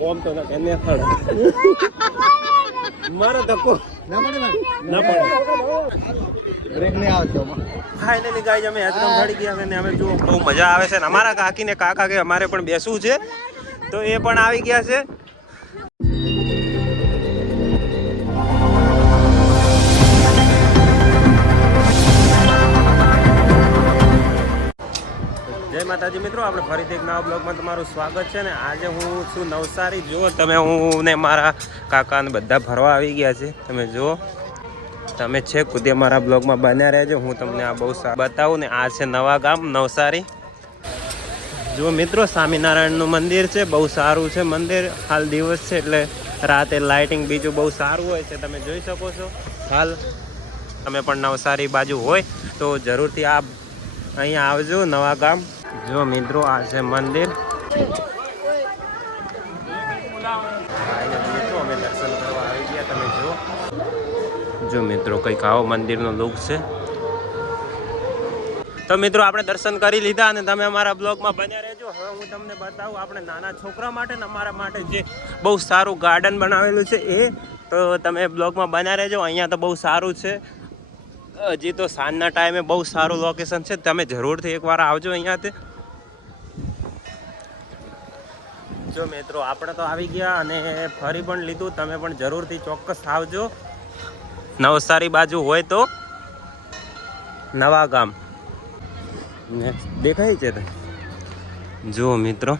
ઓમ તો એને થડ મારો ધક્કો ના પડે બ્રેક નહીં આવતો ફાઇનલી ગાઈસ અમે હેતરામ ચડી ગયા અને અમે જો બહુ મજા આવે છે ને અમારા કાકી ને કાકા કે અમારે પણ બેસવું છે તો એ પણ આવી ગયા છે જય માતાજી મિત્રો આપણે ફરીથી એક નવા બ્લોગમાં તમારું સ્વાગત છે ને આજે હું છું નવસારી જુઓ તમે હું ને મારા કાકા ને બધા ફરવા આવી ગયા છે તમે જુઓ તમે છે ખુદે મારા બ્લોગમાં બન્યા રહેજો હું તમને આ બહુ બતાવું ને આ છે નવા ગામ નવસારી જુઓ મિત્રો સ્વામિનારાયણનું મંદિર છે બહુ સારું છે મંદિર હાલ દિવસ છે એટલે રાતે લાઇટિંગ બીજું બહુ સારું હોય છે તમે જોઈ શકો છો હાલ તમે પણ નવસારી બાજુ હોય તો જરૂરથી આ અહીંયા આવજો નવા ગામ જો મિત્રો આ છે મંદિર મિત્રો અમે દર્શન કરવા આવી ગયા તમે જો મિત્રો કંઈક આવો મંદિરનો લુક છે તો મિત્રો આપણે દર્શન કરી લીધા અને તમે અમારા બ્લોગમાં બન્યા રહેજો હવે હું તમને બતાવું આપણે નાના છોકરા માટે ને અમારા માટે જે બહુ સારું ગાર્ડન બનાવેલું છે એ તો તમે બ્લોગમાં બન્યા રહેજો અહીંયા તો બહુ સારું છે હજી તો સાંજના ટાઈમે બહુ સારું લોકેશન છે તમે જરૂરથી એકવાર આવજો અહીંયાથી જો મિત્રો આપણે તો આવી ગયા અને ફરી પણ લીધું તમે પણ જરૂરથી ચોક્કસ આવજો નવસારી બાજુ હોય તો નવા ગામ દેખાય છે જો મિત્રો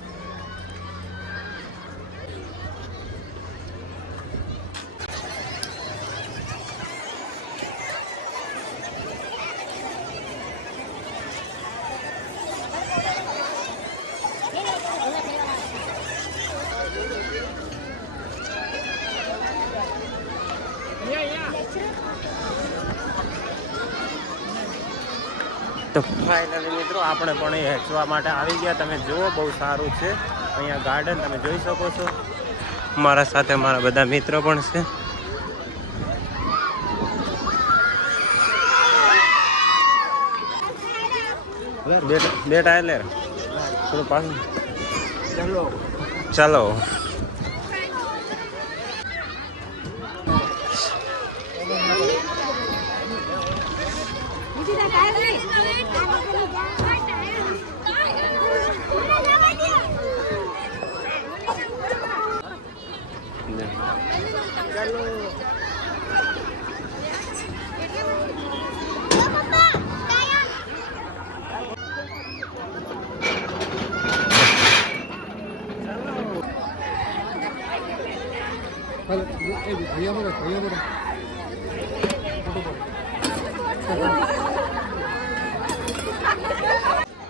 તો ફાઇનલી મિત્રો આપણે પણ એ હેચવા માટે આવી ગયા તમે જુઓ બહુ સારું છે અહીંયા ગાર્ડન તમે જોઈ શકો છો મારા સાથે મારા બધા મિત્રો પણ છે બે ટાયર લે થોડું પાછું ચાલો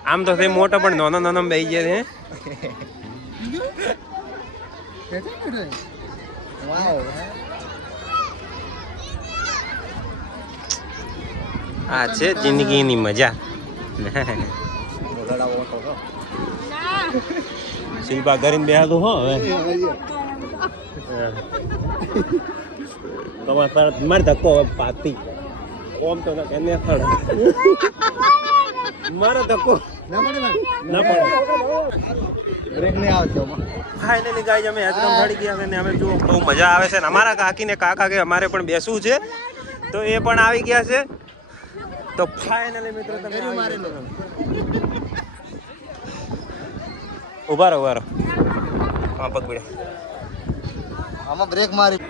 આમ તો તે મોટો પણ નાનો નાનો બેસી જાય આ છે જિંદગીની મજા શિલ્પા કરીને બેહાતું હો હવે મારે ધક્કો પાતી ઓમ તો એને થડ મારો ધક્કો ના પડે બ્રેક નહીં આવતો ફાઇનલી ગાઈસ અમે હેતરામ ચડી ગયા અને અમે જો બહુ મજા આવે છે ને અમારા કાકી ને કાકા કે અમારે પણ બેસવું છે તો એ પણ આવી ગયા છે તો ફાઇનલી મિત્રો તમે ઉભા રહો હા પગ પડ્યા આમાં બ્રેક મારી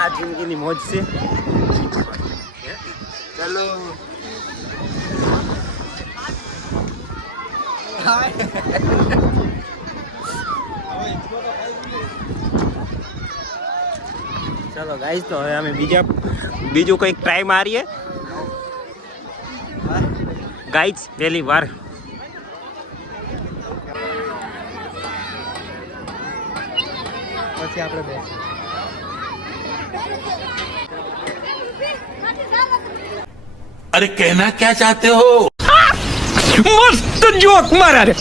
આ જિંદગીની મોજ છે ચલો ચલો ગાઈસ, તો હવે અમે બીજું કંઈક ટ્રાય મારીએ ગાઈસ પહેલી વાર. પછી આપણે બે अरे कहना क्या चाहते हो? मस्त जोक मारा रे.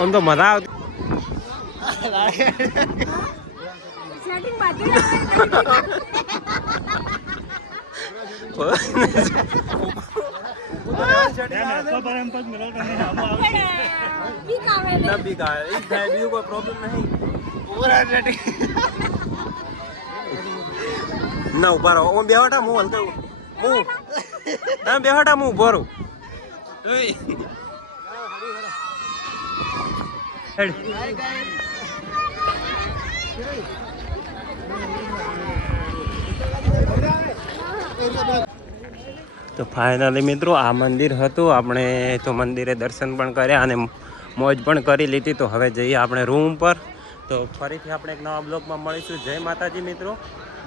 આમ તો મજા આવતી. સેટિંગ બાકી કોઈ પ્રોબ્લેમ નહીં. ના ઉભા રહો. ઓમ બેહટા હું હલતો હું તમે બેહટા હું ઉભો રહું. તો ફાઇનલી મિત્રો આ મંદિર હતું. આપણે તો મંદિરે દર્શન પણ કર્યા અને મોજ પણ કરી લીધી. તો હવે જઈએ આપણે રૂમ પર. તો ફરીથી આપણે એક નવા બ્લોગમાં મળીશું. જય માતાજી મિત્રો.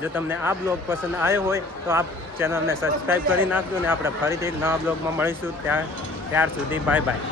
જો તમને આ બ્લોગ પસંદ આવ્યો હોય તો આપ ચેનલને સબસ્ક્રાઈબ કરી નાખજો. અને આપણે ફરીથી એક નવા બ્લોગમાં મળીશું. ત્યાર સુધી બાય બાય.